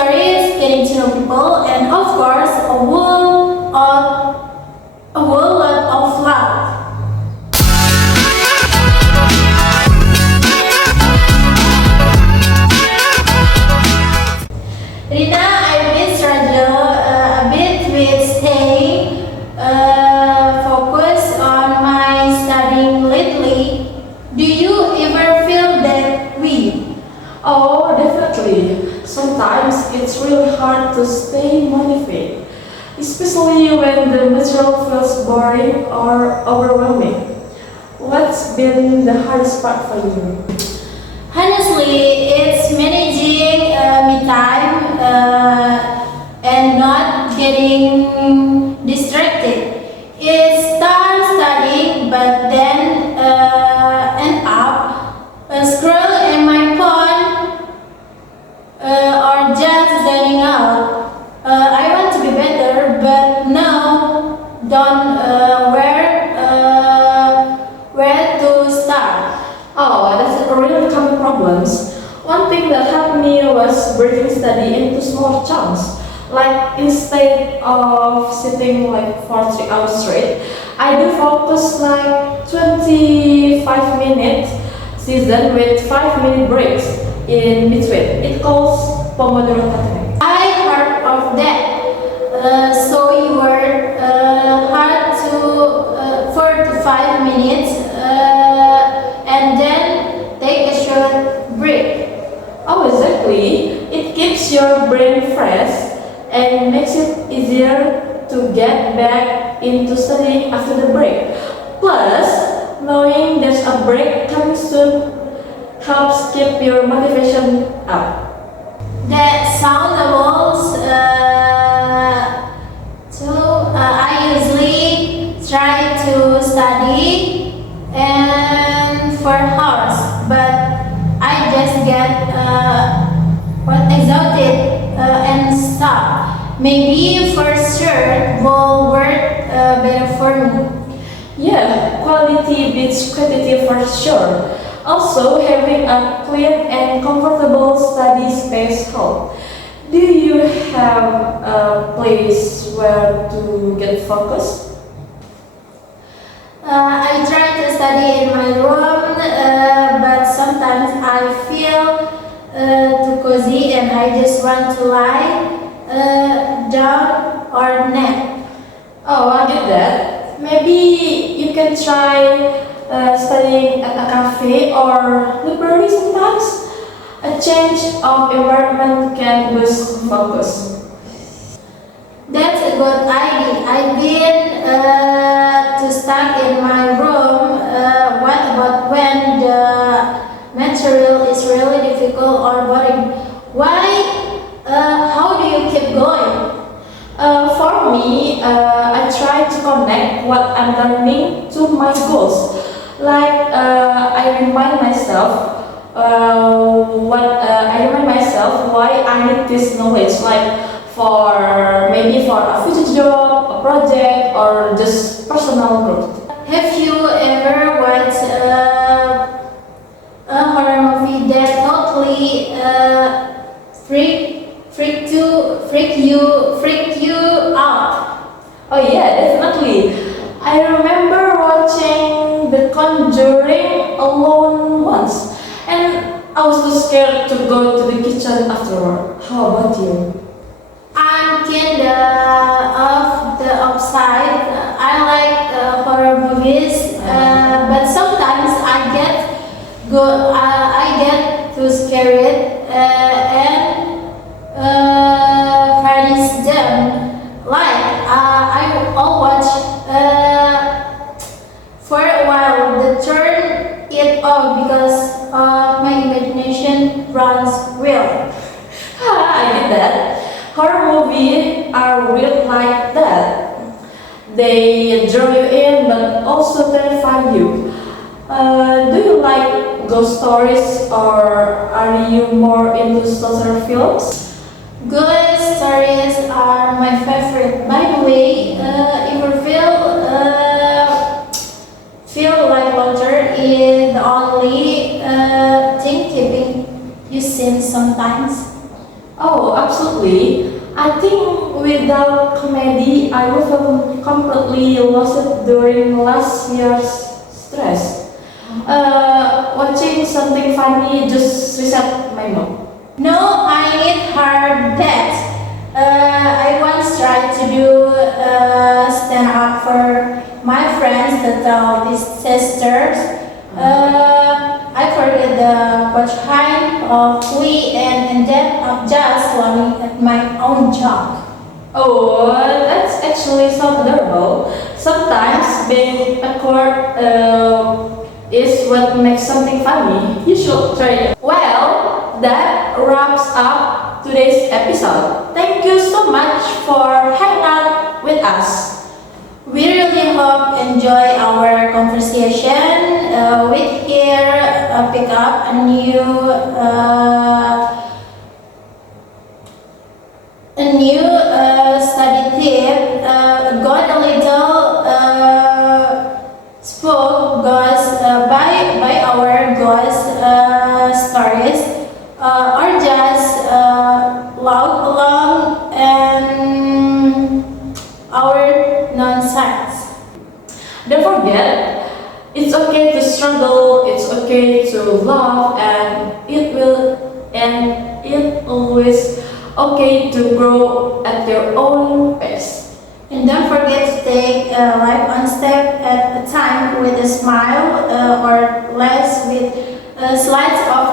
stories, getting to know people, and of course, a whole lot of love. Rina, I miss radio a bit with staying focused on my studying lately. Do you ever feel that way? Oh, definitely. Sometimes it's really hard to stay motivated, especially when the material feels boring or overwhelming. What's been the hardest part for you? Honestly, it's managing me time and not getting distracted. It starts studying, but then end up scroll in my phone or just zoning out. I want to be better, but no, don't where to start. Oh, that's a really common problems. One thing that helped me was breaking study into small chunks. Like instead of sitting like for 3 hours straight, I do focus like 25 minutes season with 5 minute breaks in between. It calls Pomodoro technique. I heard of that. So you were hard to 4 to 5 minutes and then take a short break. Oh, exactly. It keeps your brain fresh and makes it easier to get back into studying after the break. Plus, knowing there's a break coming soon helps keep your motivation up. That sounds I usually try to study and for hours, but I just get exhausted and stop. Maybe for sure will work better for me. Yeah, quality beats quantity for sure. Also, having a clean and comfortable study space helps. Do you have a place where to get focused? I try to study in my room, but sometimes I feel too cozy and I just want to lie down or nap. Oh, I get that. Maybe you can try studying at a cafe or library sometimes. A change of environment can boost focus. That's a good idea. I've been too stuck in my room. What about when the material is really difficult or boring? How do you keep going? For me, I try to connect what I'm learning to my goals. Like I remind myself why I need this knowledge. Like for a future job, a project, or just personal growth. Have you ever watched a horror movie that totally freak you out? Oh yeah, definitely. I remember watching The Conjuring alone once, and I was too scared to go to the kitchen afterward. How about you? I'm kinda of the upside. I like horror movies, but sometimes I get too scared and finish them. I'll watch for a while, then turn it off because my imagination runs wild. I get that. Horror movies are weird like that. They draw you in but also terrify you. Do you like ghost stories or are you more into social films? Good stories are my favorite. By the way, feel like water is the only thing keeping you sane sometimes. Oh, absolutely. I think without comedy, I would have completely lost it during last year's stress. Watching something funny just reset my mood. No, I need her that. I once tried to do stand up for my friends that are these sisters. I forget the punchline of we and ended up just laughing at my own joke. Oh, that's actually so adorable. Sometimes being awkward is what makes something funny. You should try it. Well, that wraps up today's episode. Thank you so much for hanging out with us. We really hope enjoy our conversation. We here pick up a new study tip. Got a little spoke goes by our ghost stories or just loud along and our nonsense. Don't forget, it's okay to struggle, it's okay to laugh, and it always okay to grow at your own pace. And don't forget to take life one step at a time with a smile or less with slides of